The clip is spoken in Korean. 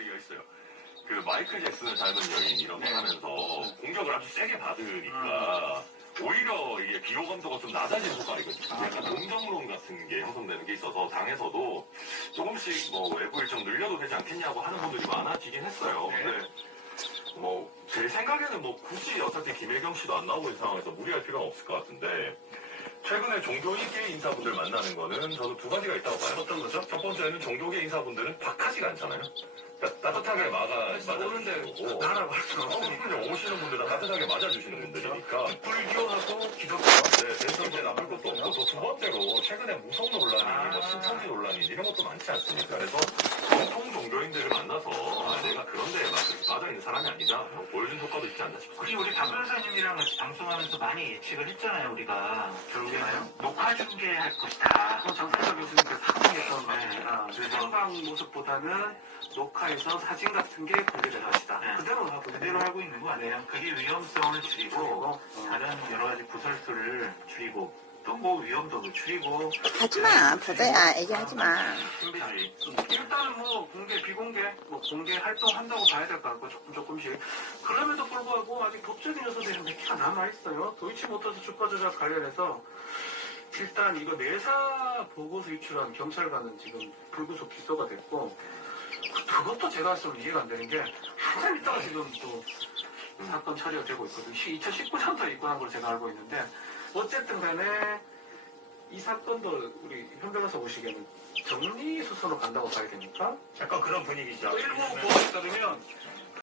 얘기가 있어요. 그 마이클 잭슨을 닮은 여인 이런 거 네. 하면서 공격을 아주 세게 받으니까 오히려 이게 비호 감도가 좀 낮아진 효과이거든요. 아. 약간 동정론 같은 게 형성되는 게 있어서 당에서도 조금씩 뭐 외부 일정 늘려도 되지 않겠냐고 하는 분들이 많아지긴 했어요. 네. 근데 뭐 제 생각에는 뭐 굳이 어차피 김혜경 씨도 안 나오고 있는 상황에서 무리할 필요는 없을 것 같은데 최근에 종교계 인사분들 만나는 거는 저는 두 가지가 있다고 봐요. 어떤 거죠? 첫 번째는 종교계 인사분들은 박하지가 않잖아요. 그러니까 따뜻하게 막아 오는데 맞아주시고 나라 말씀 어, 없으니까. 그럼요. 오시는 분들 다 따뜻하게 맞아주시는 분들이니까 불교하고 기독교. 네, 그래서 이제 나쁠 것도 없고 또 두 번째로 최근에 무성 논란이니 뭐 아. 신천지 논란이니 이런 것도 많지 않습니까? 그래서 정통 종교인들을 만나서 아, 내가 그런 데에 막 빠져있는 사람이 아니다. 뭐 보여준 효과도 있지 않나 싶습니다. 우리 우리 박 변호사님이랑 같이 방송하면서 많이 예측을 했잖아요. 우리가 결국에는 녹화 중계할 것이다. 어, 장사자 교수님께서 사진했던 네. 아, 생방 모습보다는 녹화에서 사진 같은 게 공개될 것이다. 네. 그대로 하고 있는 그대로 하고 있는 거 아니에요? 그게 위험성을 줄이고 어, 다른 여러 가지 구설수를 줄이고 또 뭐 위험도를 줄이고 하지마, 보도야, 얘기하지 마. 힘들지. 일단 뭐 공개 활동한다고 봐야 될 것 같고 조금 조금씩 그럼에도 불구하고 아직 법적인 요소들이 몇 개가 남아 있어요. 도이치모터스 주가 조작 관련해서 일단 이거 내사 보고서 유출한 경찰관은 지금 불구속 기소가 됐고 그것도 제가 좀 이해가 안 되는 게 한참 있다가 지금 또 사건 처리가 되고 있거든요. 2019년도에 입건한 걸로 제가 알고 있는데 어쨌든 간에 이 사건도 우리 현 변호사 보시기에는 정리 수순으로 간다고 봐야 됩니까? 약간 그런 분위기죠. 또 일부 보도에 따르면